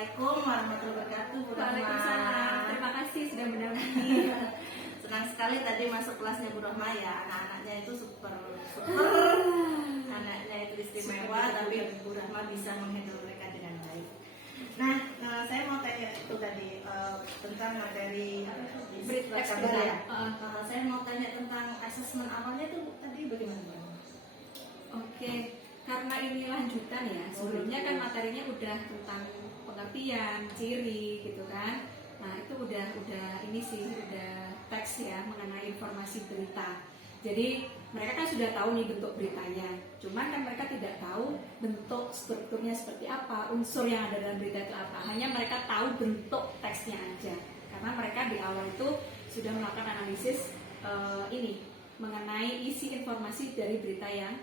Assalamualaikum warahmatullahi wabarakatuh. Waalaikumsalam. Terima kasih sudah mendampingi. Senang sekali tadi masuk kelasnya Bu Rohma ya. Anak-anaknya itu super. Anaknya itu istimewa, tapi Bu Rohma bisa menghandle mereka dengan baik. Nah, saya mau tanya itu tadi tentang materi kabar ya. Saya mau tanya tentang asesmen awalnya itu tadi bagaimana? Oke, karena ini lanjutan ya. Sebelumnya kan materinya udah tentang pengertian, ciri gitu kan. Nah, itu udah ini sih, udah teks ya mengenai informasi berita. Jadi mereka kan sudah tahu nih bentuk beritanya. Cuman kan mereka tidak tahu bentuk strukturnya seperti apa, unsur yang ada dalam berita itu apa. Hanya mereka tahu bentuk teksnya aja. Karena mereka di awal itu sudah melakukan analisis ini mengenai isi informasi dari berita yang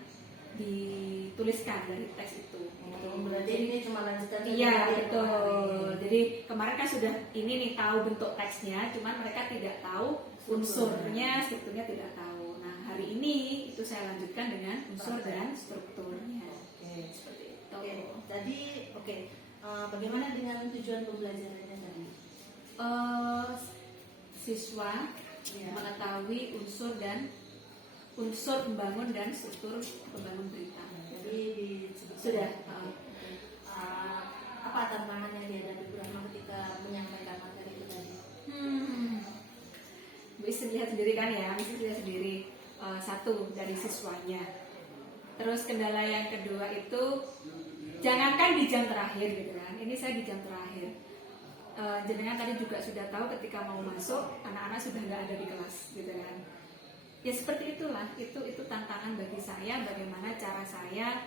dituliskan dari teks itu. Berarti ini cuma lanjutan. Iya betul. Jadi kemarin kan sudah ini nih tahu bentuk teksnya, cuman mereka tidak tahu unsurnya, strukturnya tidak tahu. Nah hari ini itu saya lanjutkan dengan unsur dan strukturnya. Oke, Seperti itu. Oke, tadi bagaimana dengan tujuan pembelajarannya tadi? Siswa mengetahui unsur membangun dan struktur pembangun berita. Jadi Sudah. Apa tantangan yang dihadapi Bu Rahma ketika menyampaikan materi itu tadi? Bisa lihat sendiri kan ya, bisa lihat sendiri satu dari siswanya. Terus kendala yang kedua itu jangankan di jam terakhir gitu kan. Ini saya di jam terakhir. Jenengan tadi juga sudah tahu ketika mau masuk anak-anak sudah nggak ada di kelas gitu kan. Ya seperti itulah, itu tantangan bagi saya, bagaimana cara saya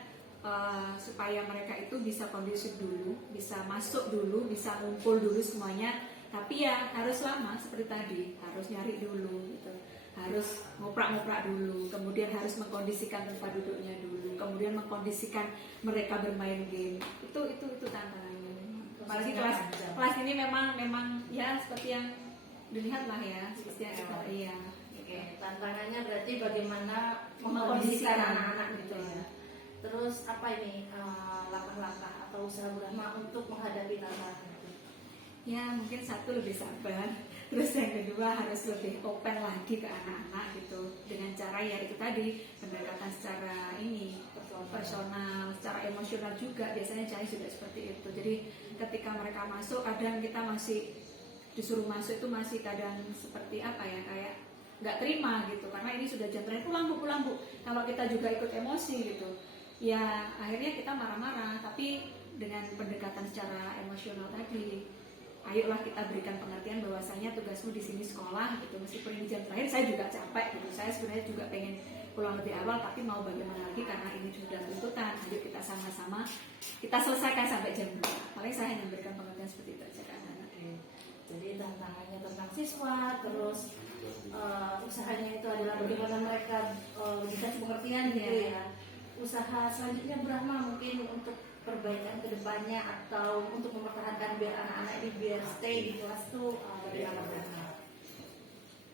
supaya mereka itu bisa kondusif dulu, bisa masuk dulu, bisa ngumpul dulu semuanya. Tapi ya harus lama seperti tadi, harus nyari dulu gitu, harus ngoprak-ngoprak dulu, kemudian harus mengkondisikan tempat duduknya dulu, kemudian mengkondisikan mereka bermain game. Itu tantangannya. Apalagi kelas ini memang ya seperti yang dilihat lah ya, seperti yang kita lihat. Oke, tantangannya berarti bagaimana mengkondisikan anak-anak gitu ya. Terus apa ini langkah-langkah atau usaha Bu Rahma untuk menghadapi tantangan itu? Ya mungkin satu lebih sabar, terus yang kedua harus lebih open lagi ke anak-anak gitu, dengan cara ya itu tadi pendekatan secara ini personal, secara emosional juga biasanya cara sudah seperti itu. Jadi ketika mereka masuk kadang kita masih disuruh masuk itu masih kadang seperti apa ya, kayak nggak terima gitu, karena ini sudah jam terakhir, pulang bu. Kalau kita juga ikut emosi gitu, ya akhirnya kita marah-marah. Tapi dengan pendekatan secara emosional tadi, ayolah kita berikan pengertian bahwasanya tugasmu di sini sekolah gitu, meskipun ini jam terakhir saya juga capek gitu. Saya sebenarnya juga pengen pulang lebih awal, tapi mau bagaimana lagi karena ini sudah tuntutan. Ayo kita sama-sama kita selesaikan sampai jam 2. Paling saya hanya memberikan pengertian seperti itu aja kan anak. Jadi tantangannya tentang siswa, terus usahanya itu adalah bagaimana mereka dikasih pengertian gitu ya. Usaha selanjutnya Bu Rahma mungkin untuk perbaikan kedepannya atau untuk mempertahankan biar anak-anak ini biar stay di kelas tuh bagaimana Bu Rahma?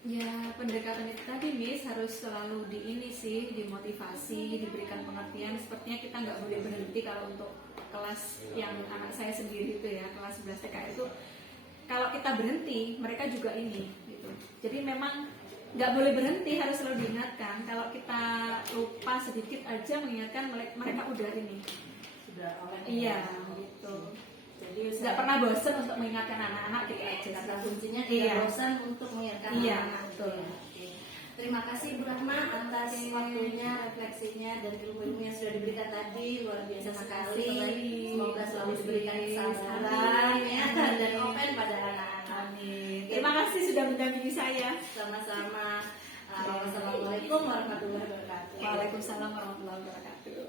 Ya pendekatan itu tadi Miss harus selalu dimotivasi, diberikan pengertian. Sepertinya kita nggak boleh berhenti kalau untuk kelas yang anak saya sendiri itu ya, kelas 11 TK itu. Kalau kita berhenti, mereka juga ini gitu. Jadi memang nggak boleh berhenti, harus selalu diingatkan. Kalau kita lupa sedikit aja mengingatkan, mereka udah ini. Sudah Iya, gitu. Jadi nggak pernah bosan untuk mengingatkan anak-anak gitu aja. Kata kuncinya tidak bosan untuk mengingatkan anak-anak. Betul. Terima kasih Bu Rahma atas waktunya, refleksinya, dan ilmu-ilmu yang sudah diberikan tadi, luar biasa sekali. Semoga selalu diberikan kesabaran ya, dan open pada anak-anak. Amin. Terima kasih sudah mendampingi saya. Sama-sama. Wassalamualaikum warahmatullahi wabarakatuh. Waalaikumsalam warahmatullahi wabarakatuh.